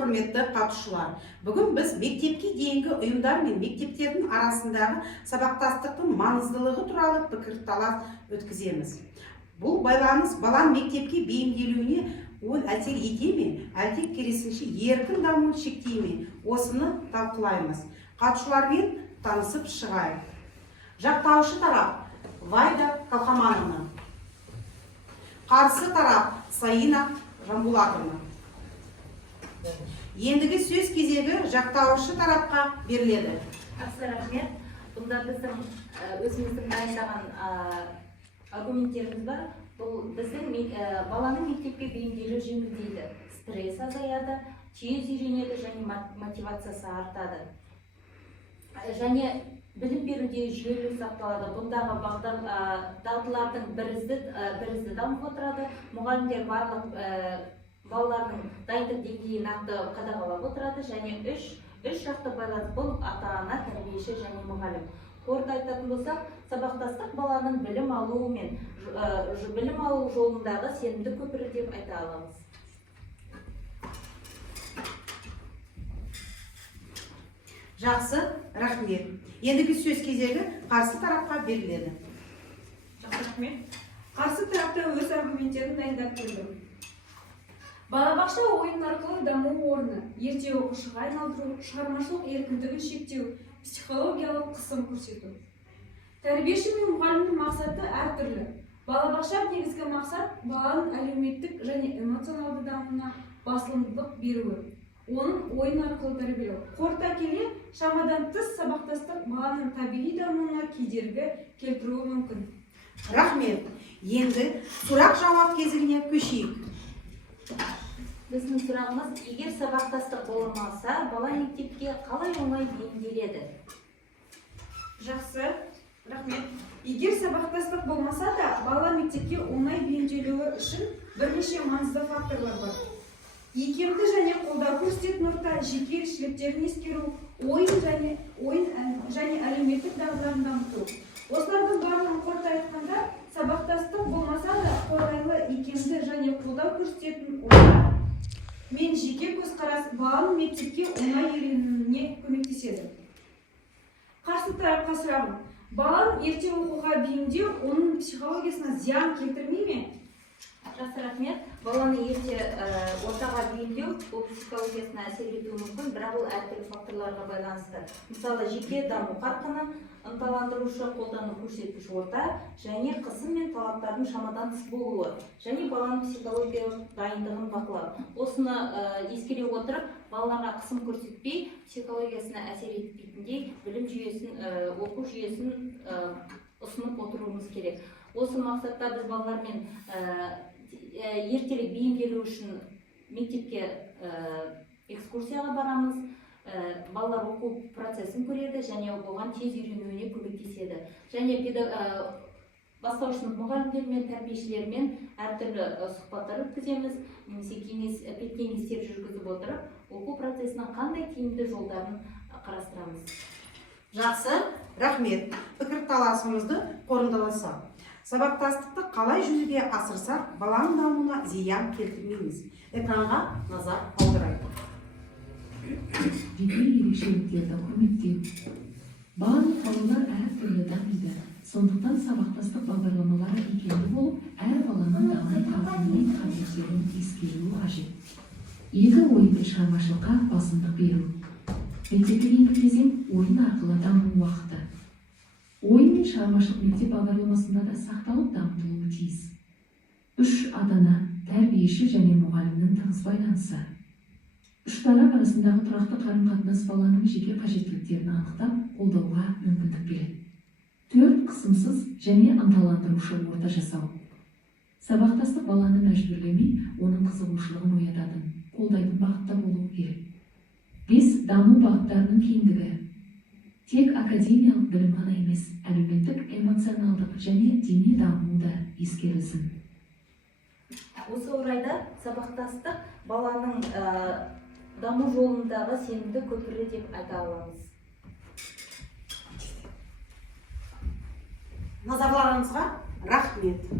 құрметті қатысушылар, бүгін біз мектепке дейінгі ұйымдар мен мектептердің арасындағы сабақтастықтың маңыздылығы туралы пікірталас өткіземіз. Бұл байланыс баланың мектепке бейімделуіне оң әсер ете ме, әлде керісінше еркін дамуын шектей ме? Осыны талқылаймыз. Қатысушылармен танысып шығайық. Жақтаушы тарап Вайда Қалқамановна, қарсы тарап Саина Жамбулатовна. Ендігі сөз кезегі жақтаушы тарапқа беріледі. Рахмет. Бұнда біздің өзіміздің дайындаған аргументтеріміз бар. Бұл біздің баланың мектепке бейімделуі жеңілдейді, стресс азаяды, тез үйренеді және мотивациясы артады. Және білім беруде жүйелілік сақталады. Бұндағы дағдылардың бірізді дамып отырады. Мұғалімдер барлық балалардың дайындық деңгейін нақты қадағалап отырады және үш жақты байланыс болып ата-ана, тәрбиеші және мұғалім. Қорыта айтатын болсақ, сабақтастық баланың білім алу жолындағы сенімді көпірі деп айта аламыз. Жақсы, рахмет. Ендігі сөз кезегі қарсы тарапқа беріледі. Жақсы, рахмет. Қарсы тарапта өз аргументтерін дайындап келдім. Балабақша ойын арқылы даму орны, ерте оқушыға айналдыру, шығармашылық еркіндігін шектеу, психологиялық қысым көрсету. Тәрбиеші мен мұғалімнің мақсаты әртүрлі. Балабақша негізгі мақсат баланың әлеуметтік және эмоционалды дамуына басымдылық беруі, оның ойын арқылы тәрбиелеу. Қорыта келе, шамадан тыс сабақтастық баланың табиғи дамуына кедергі келтіруі мүмкін. Рахмет. Енді сұрақ-жауап кезегіне көшейік. Біздің сұрағымыз, егер сабақтастық болмаса, бала мектепке қалай оңай бейімделеді? Жақсы, рахмет. Егер сабақтастық болмаса да, бала мектепке оңай бейімделуі үшін бірнеше маңызды факторлар бар. Икемді және қолдау көрсететін орта, жеке ерекшеліктерін ескеру, ойын және әлеуметтік дағдыларын дамыту. Осылардың барлығын қорыта айтқанда, сабақтастық болмаса да, қолайлы, икемді және қолдау көрсететін орта мен жеке көзқарас баланың мектепке оңай үйренуіне көмектеседі. Қарсы тарапқа сұрағым, баланың ерте оқуға бейімдеу оның психологиясына зиян келтірмей ме? Жақсы, рахмет. Баланы ерте ортаға бейімдеу ол психологиясына әсер етуі мүмкін, бірақ ол әртүрлі факторларға байланысты. Мысалы, жеке даму қарқыны, ынталандырушы, қолдану көрсеткіш орта және қысым мен талаптардың шамадан тыс болуы, және баланың психологиялық дайындығын бақылау. Осыны ескере отырып, балаларға қысым көрсетпей, психологиясына әсер етпейтіндей білім жүйесін, оқу жүйесін ұсынып отыруымыз керек. Осы мақсатта біз балалармен ертелік бейімделу үшін мектепке экскурсияға барамыз, балалар оқу процесін көреді және оған тез үйренуіне көмектеседі. Және бастауыш сынып мұғалімдермен, тәрбиешілермен әртүрлі сұхбаттар өткіземіз, немесе кеңестер жүргізіп отырып, оқу процесінің қандай тиімді жолдарын қарастырамыз. Жақсы, рахмет. Пікірталасымызды қорытындыласақ. Сабақтастықты қалай жүзеге асырсақ, баланың дамуына зиян келтірмейміз. Экранға назар аударайық. Жеке ерекшеліктерді құрметтеу. Барлық балалар әртүрлі дамиды. Сондықтан сабақтастық бағдарламалары икемді болып, әр баланың даму қарқыны мен қабілеттерін ескеруі қажет. Екі ойынды шығармашылыққа басымдық беру. Мектепке дейінгі кезең ойын арқылы даму уақыты. Ойын мен шығармашылық мектеп бағдарламасында да сақталып дамытылуы тиіс. 3 ата-ана, тәрбиеші және мұғалімнің тығыз байланысы. 3 тарап арасындағы тұрақты қарым-қатынас баланың жеке қажеттіліктерін анықтап, қолдауға мүмкіндік береді. 4 қысымсыз және ынталандырушы орта жасау. Сабақтастық баланы мәжбүрлемей, оның қызығушылығын оятатын, қолдайтын бағытта болуы керек. 5 даму бағыттарының кеңдігі. Тек академиялық білім ғана емес, әлеуметтік, эмоционалдық және дене дамуы да ескерілсін. Осы орайда сабақтастық баланың даму жолындағы сенімді көпірі деп айта аламыз. Назарларыңызға рахмет.